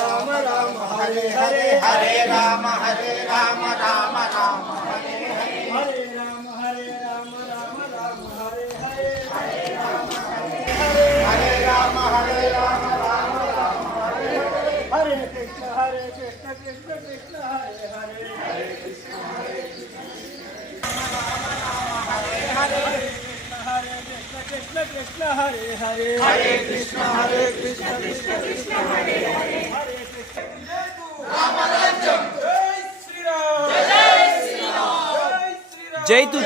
राम राम हरे हरे हरे राम राम राम हरे हरे हरे राम राम राम हरे हरे हरे राम राम राम राम हरे हरे हरे कृष्ण कृष्ण कृष्ण हरे हरे हरे कृष्ण हरे कृष्ण कृष्ण हरे हरे हरे कृष्ण कृष्ण कृष्ण हरे हरे हरे कृष्ण रामराज्यम जय श्री राम जय श्री राम जय श्री राम जय तू